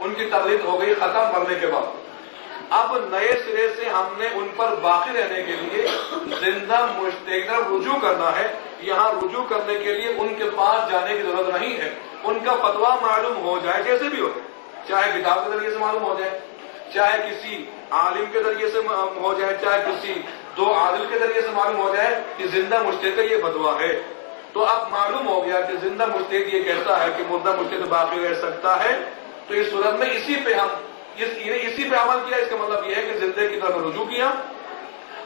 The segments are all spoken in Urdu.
ان کی تقلید ہو گئی ختم مرنے کے بعد. اب نئے سرے سے ہم نے ان پر باقی رہنے کے لیے زندہ مجتہد رجوع کرنا ہے. یہاں رجوع کرنے کے لیے ان کے پاس جانے کی ضرورت نہیں ہے. ان کا فتویٰ معلوم ہو جائے جیسے بھی ہو جائے, چاہے کتاب کے ذریعے سے معلوم ہو جائے, چاہے کسی عالم کے ذریعے سے ہو جائے, چاہے کسی دو عادل کے ذریعے سے معلوم ہو جائے کہ زندہ مجتہد کا یہ فتویٰ ہے. تو اب معلوم ہو گیا کہ زندہ مجتہد یہ کہتا ہے کہ مردہ مجتہد باقی رہ سکتا ہے. تو اس صورت میں اسی پہ عمل کیا. اس کا مطلب یہ ہے کہ زندے کی طرف رجوع کیا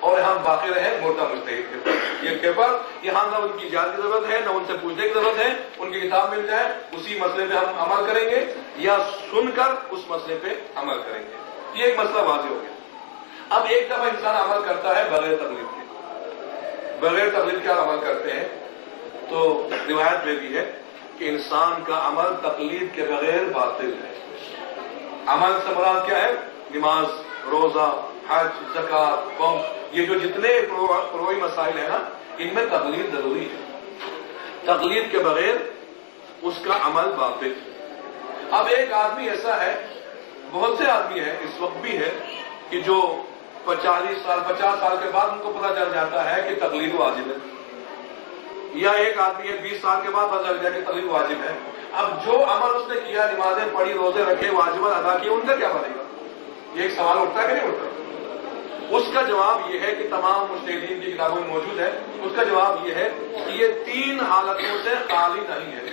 اور ہم باقی رہے مردہ مجتہد کے پر. یہاں نہ ان کی اجازت کی ضرورت ہے, نہ ان سے پوچھنے کی ضرورت ہے. ان کی کتاب مل جائے اسی مسئلے پہ ہم عمل کریں گے یا سن کر اس مسئلے پہ عمل کریں گے. یہ ایک مسئلہ واضح ہو گیا. اب ایک دفعہ انسان عمل کرتا ہے بغیر تقلید کے, بغیر تقلید کے عمل کرتے ہیں تو روایت میں بھی ہے کہ انسان کا عمل تقلید کے بغیر باطل ہے. عمل سے مراد کیا ہے؟ نماز, روزہ, حج, زکات, قوم, یہ جو جتنے فروعی مسائل ہیں نا, ان میں تقلید ضروری ہے. تقلید کے بغیر اس کا عمل باطل. اب ایک آدمی ایسا ہے, بہت سے آدمی ہیں اس وقت بھی ہے کہ جو 50 سال کے بعد ان کو پتہ چل جاتا ہے کہ تقلید واجب ہے, یا ایک آدمی ہے 20 سال کے بعد پتہ چل گیا کہ تقلید واجب ہے. اب جو عمل اس نے کیا, نمازیں پڑھی, روزے رکھے, واجبات ادا کیے, ان کا کیا بنے گا؟ یہ ایک سوال اٹھتا ہے کہ نہیں اٹھتا؟ اس کا جواب یہ ہے کہ تمام مجتہدین کی کتابوں میں موجود ہے. اس کا جواب یہ ہے کہ یہ 3 حالتوں سے خالی نہیں ہے.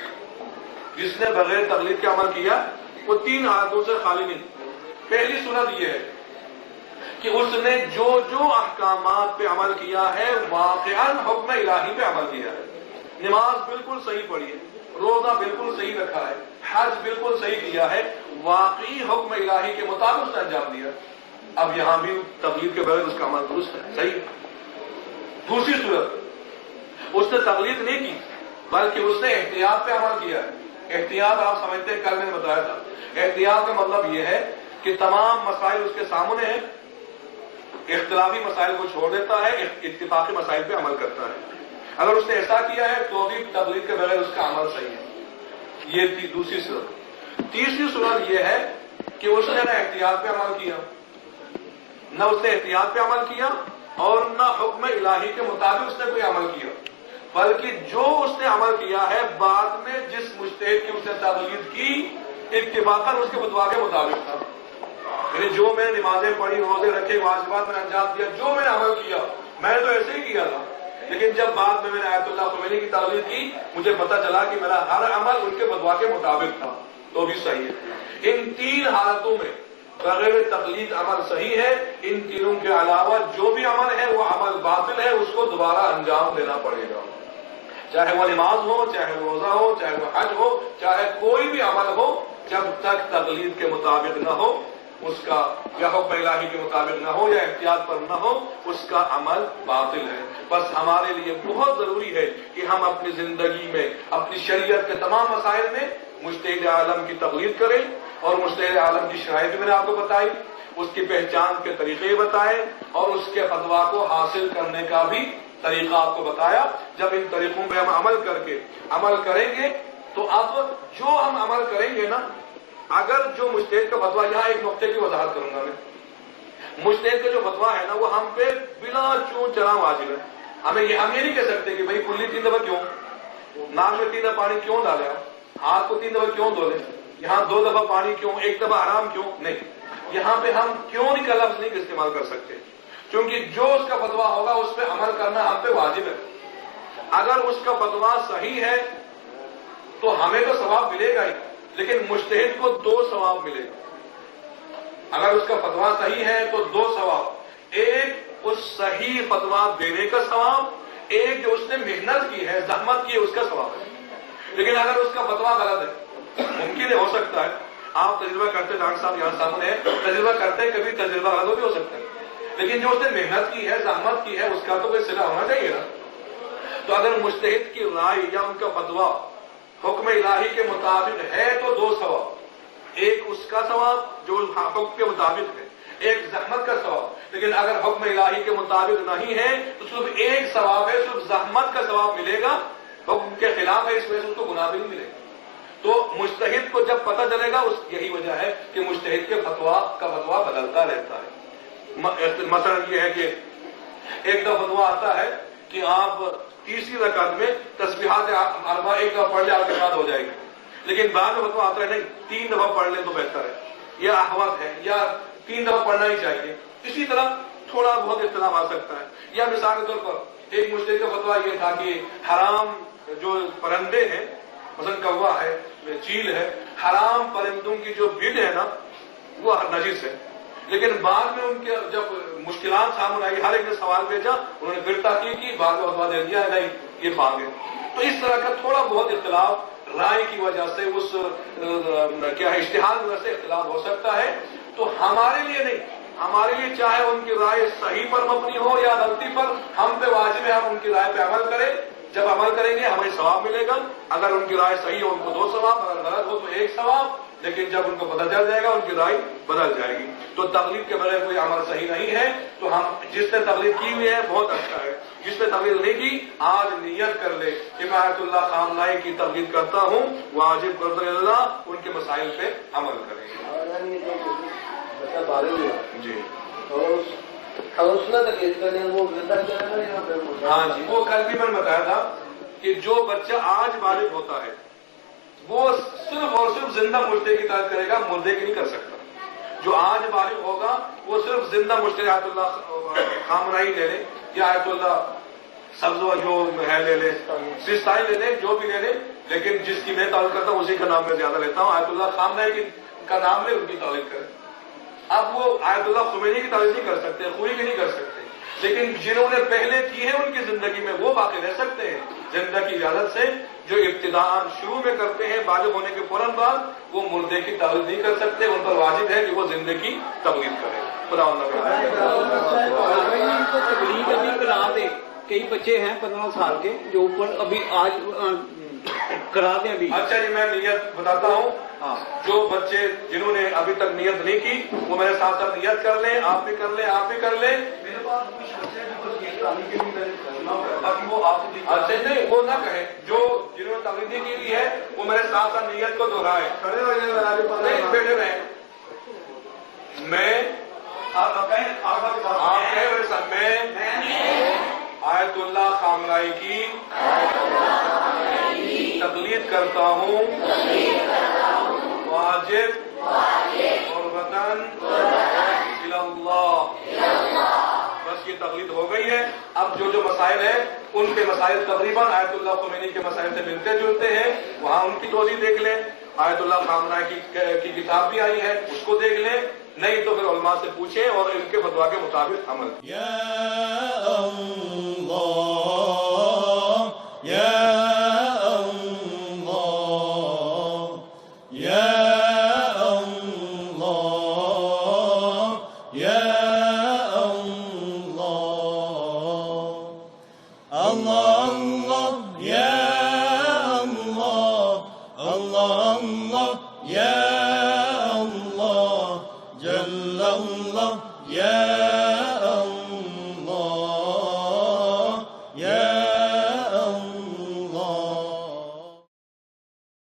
جس نے بغیر تقلید کے عمل کیا وہ 3 حالتوں سے خالی نہیں. پہلی صورت یہ ہے کہ اس نے جو احکامات پہ عمل کیا ہے واقعاً حکم الہی پہ عمل کیا ہے. نماز بالکل صحیح پڑھی ہے, روزہ بالکل صحیح رکھا ہے, حج بالکل صحیح کیا ہے, واقعی حکم الہی کے مطابق اس نے انجام دیا. اب یہاں بھی تقلید کے بغیر اس کا عمل درست ہے, صحیح. دوسری صورت, اس نے تقلید نہیں کی بلکہ اس نے احتیاط پہ عمل کیا ہے. احتیاط آپ سمجھتے ہیں, کل میں نے بتایا تھا. احتیاط کا مطلب یہ ہے کہ تمام مسائل اس کے سامنے ہیں, اختلافی مسائل کو چھوڑ دیتا ہے, اتفاقی مسائل پہ عمل کرتا ہے. اگر اس نے ایسا کیا ہے تو بھی تقلید کے بغیر اس کا عمل صحیح ہے. یہ تھی دوسری صورت. تیسری صورت یہ ہے کہ اس نے نہ احتیاط پہ عمل کیا, نہ اس نے احتیاط پہ عمل کیا اور نہ حکم الہی کے مطابق اس نے کوئی عمل کیا, بلکہ جو اس نے عمل کیا ہے بعد میں جس مجتہد کی اس نے تقلید کی اتفاقاً اس کے فتویٰ کے مطابق تھا. یعنی جو میں نے نمازیں پڑھی, روزے رکھے, واجبات میں نے انجام دیا, جو میں نے عمل کیا میں نے تو ایسے ہی کیا تھا, لیکن جب بعد میں نے آیت اللہ خمینی کی تقلید کی مجھے پتہ چلا کہ میرا ہر عمل ان کے فتویٰ کے مطابق تھا, تو بھی صحیح ہے. ان 3 حالتوں میں بغیر تقلید عمل صحیح ہے. ان تینوں کے علاوہ جو بھی عمل ہے وہ عمل باطل ہے, اس کو دوبارہ انجام دینا پڑے گا. چاہے وہ نماز ہو, چاہے وہ روزہ ہو, چاہے وہ حج ہو, چاہے کوئی بھی عمل ہو, جب تک تقلید کے مطابق نہ ہو اس کا, یا حکم الہی کے مطابق نہ ہو, یا احتیاط پر نہ ہو, اس کا عمل باطل ہے. بس ہمارے لیے بہت ضروری ہے کہ ہم اپنی زندگی میں اپنی شریعت کے تمام مسائل میں مجتہد عالم کی تقلید کریں, اور مجتہد عالم کی شرائط بھی میں نے آپ کو بتائی, اس کی پہچان کے طریقے بتائے, اور اس کے فتویٰ کو حاصل کرنے کا بھی طریقہ آپ کو بتایا. جب ان طریقوں پہ ہم عمل کریں گے تو اب جو ہم عمل کریں گے نا, اگر جو مجتہد کا فتویٰ, یہاں ایک نقطے کی وضاحت کروں گا میں, مجتہد کا جو فتویٰ ہے نا وہ ہم پہ بلا چون چرا واجب ہے. ہم یہ نہیں کہہ سکتے کہ بھائی کلی 3 دفعہ کیوں, ناک میں 3 دفعہ پانی کیوں ڈالے, ہاتھ کو 3 دفعہ کیوں دھو لیں, یہاں 2 دفعہ پانی کیوں, 1 دفعہ حرام کیوں, نہیں. یہاں پہ ہم کیوں نہیں کا لفظ نہیں استعمال کر سکتے, کیونکہ جو اس کا فتویٰ ہوگا اس پہ عمل کرنا ہم پہ واجب ہے. اگر اس کا فتویٰ صحیح ہے تو ہمیں تو ثواب ملے گا ہی, لیکن مجتہد کو 2 ثواب ملے گا. اگر اس کا فتویٰ صحیح ہے تو 2 ثواب, ایک اس صحیح فتویٰ دینے کا ثواب, ایک نے محنت کی ہے، زحمت کی ہے، اس کا ثواب ہے. لیکن اگر اس کا فتوا غلط ہے، ممکن ہو سکتا ہے آپ تجربہ کرتے، ڈاکٹر صاحب یہاں سامنے ہیں، تجربہ کرتے کبھی تجربہ غلط بھی ہو سکتا ہے، لیکن جو اس نے محنت کی ہے، زحمت کی ہے، اس کا تو کوئی صلہ ہونا چاہیے نا. تو اگر مجتہد کی رائے یا ان کا فتوا حکم الہی کے مطابق ہے تو 2 ثواب، ایک اس کا ثواب جو حکم کے مطابق ہے، ایک زحمت کا ثواب. لیکن اگر حکم الہی کے مطابق نہیں ہے تو صرف ایک ثواب ہے، صرف زحمت کا ثواب ملے گا، حکم کے خلاف ہے، اس وجہ سے اس کو گناہ بھی نہیں ملے گا. تو مجتہد کو جب پتہ چلے گا، یہی وجہ ہے کہ مجتہد کے فتوا بدلتا رہتا ہے. مثلا یہ ہے کہ ایک دفعہ فتوا آتا ہے کہ آپ تیسری رکعت میں تسبیحات اربع ایک دفعہ پڑھ لیں آپ کے بعد ہو جائے گی، لیکن بعد میں فتوا آتا ہے نہیں 3 دفعہ پڑھ لیں تو بہتر ہے، یا احوط ہے، یا 3 دفعہ پڑھنا ہی چاہیے. اسی طرح تھوڑا بہت اختلاف آ سکتا ہے. یا مثال کے طور پر ایک مجتہد کا فتوا یہ تھا کہ حرام جو پرندے ہیں، مثلا کوا ہے، چیل ہے، حرام پرندوں کی جو بھیڑ ہے نا وہ نجس ہے. لیکن بعد میں ان کے جب مشکلات سامنے آئی، ہر ایک نے سوال بھیجا، انہوں نے پھر تحقیق کی، بعد میں فتوا دے دیا ہے نہیں یہ پاک ہے. تو اس طرح کا تھوڑا بہت اختلاف رائے کی وجہ سے، اس کیا ہے اشتہار کی وجہ سے اختلاف ہو سکتا ہے. تو ہمارے لیے نہیں، ہمارے لیے چاہے ان کی رائے صحیح پر مبنی ہو یا غلطی پر، ہم پہ واجب ہے ہم ان کی رائے پہ عمل کریں. جب عمل کریں گے ہمیں ثواب ملے گا. اگر ان کی رائے صحیح ہو ان کو 2 ثواب، اگر غلط ہو تو 1 ثواب. لیکن جب ان کو پتہ چل جائے گا ان کی رائے بدل جائے گی. تو تقلید کے بغیر کوئی عمل صحیح نہیں ہے. تو ہم جس نے تقلید کی ہوئی ہے بہت اچھا ہے، جس نے تقلید نہیں کی آج نیت کر لے کہ میں آیت اللہ خامنہئی کی تقلید کرتا ہوں، واجب قدر اللہ ان کے مسائل پہ عمل کریں. جی ہاں جی، وہ کل بھی میں نے بتایا تھا کہ جو بچہ آج بالغ ہوتا ہے وہ صرف اور صرف زندہ مجتہد کی تعریف کرے گا، مردے کی نہیں کر سکتا. جو آج بالغ ہوگا وہ صرف زندہ مجتہد آیت اللہ خامنہئی لے لے یا آیت اللہ سبز جو ہے لے لے، سستائی لے لے، جو بھی لے لے، لیکن جس کی میں تعریف کرتا ہوں اسی کا نام میں زیادہ لیتا ہوں. آیت اللہ خامنہئی کا نام لے، ان کی تعریف کرے. اب وہ آیت اللہ خمینی کی تعریف نہیں کر سکتے، خوئی کی نہیں کر سکتے، لیکن جنہوں نے پہلے کی ہے ان کی زندگی میں وہ باقی رہ سکتے ہیں زندہ کی اجازت سے. جو ابتداء شروع میں کرتے ہیں بالغ ہونے کے فوراً بعد، وہ مردے کی تقلید نہیں کر سکتے. ان پر واجب ہے کہ وہ زندے کی تقلید کریں. خدا تقلید ابھی کرا دے. کئی بچے ہیں 15 سال کے جو اوپر ابھی آج کرا دیں ابھی. اچھا جی، میں نیت بتاتا ہوں. جو بچے جنہوں نے ابھی تک نیت نہیں کی وہ میرے ساتھ ساتھ نیت کر لیں. آپ بھی کر لیں، آپ بھی کر لیں. میرے پاس کچھ بچے اچھا نہیں، وہ نہ کہیں. جو جنہوں نے تقلید کی ہوئی ہے وہ میرے ساتھ ساتھ نیت کو دہرائیں. نہیں بیٹھے رہیں. میں آپ کہیں میرے ساتھ، میں آیت اللہ خامنہئی کی تقلید کرتا ہوں، واجب اور وطن اللہ. بس یہ تقلید ہو گئی ہے. اب جو مسائل ہیں ان کے مسائل تقریباً آیت اللہ خمینی کے مسائل سے ملتے جلتے ہیں. وہاں ان کی توضیح دیکھ لیں. آیت اللہ خامنہئی کی کتاب بھی آئی ہے، اس کو دیکھ لیں. نہیں تو پھر علماء سے پوچھیں اور ان کے فتوا کے مطابق عمل. یا اللہ یا Ya